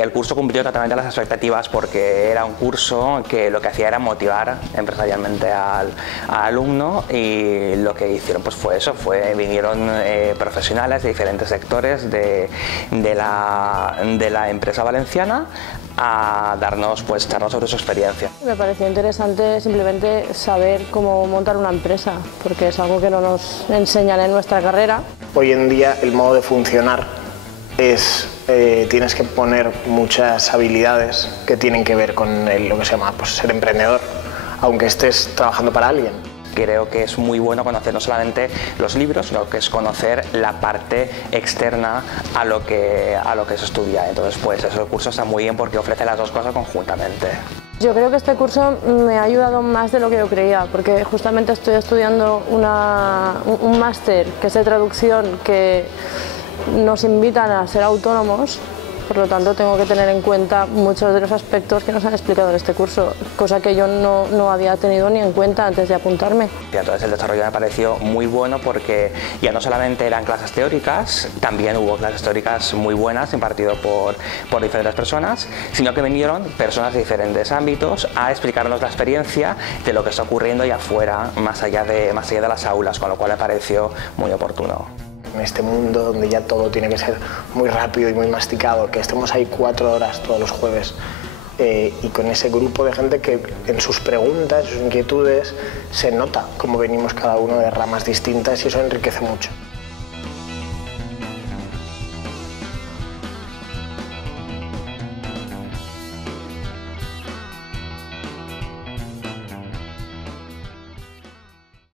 El curso cumplió totalmente las expectativas porque era un curso que lo que hacía era motivar empresarialmente al alumno, y lo que hicieron pues fue eso, vinieron profesionales de diferentes sectores de la empresa valenciana a darnos charlas sobre su experiencia. Me pareció interesante simplemente saber cómo montar una empresa, porque es algo que no nos enseñan en nuestra carrera. Hoy en día el modo de funcionar es, tienes que poner muchas habilidades que tienen que ver con lo que se llama ser emprendedor, aunque estés trabajando para alguien. Creo que es muy bueno conocer no solamente los libros, sino que es conocer la parte externa a lo que se estudia. Entonces, pues el curso está muy bien porque ofrece las dos cosas conjuntamente. Yo creo que este curso me ha ayudado más de lo que yo creía, porque justamente estoy estudiando un máster que es de traducción, que nos invitan a ser autónomos. Por lo tanto, tengo que tener en cuenta muchos de los aspectos que nos han explicado en este curso, cosa que yo no había tenido ni en cuenta antes de apuntarme. Y entonces el desarrollo me pareció muy bueno porque ya no solamente eran clases teóricas, también hubo clases teóricas muy buenas impartidas por diferentes personas, sino que vinieron personas de diferentes ámbitos a explicarnos la experiencia de lo que está ocurriendo allá afuera, más allá de las aulas, con lo cual me pareció muy oportuno. En este mundo donde ya todo tiene que ser muy rápido y muy masticado, que estemos ahí 4 horas todos los jueves y con ese grupo de gente que en sus preguntas, sus inquietudes, se nota cómo venimos cada uno de ramas distintas, y eso enriquece mucho.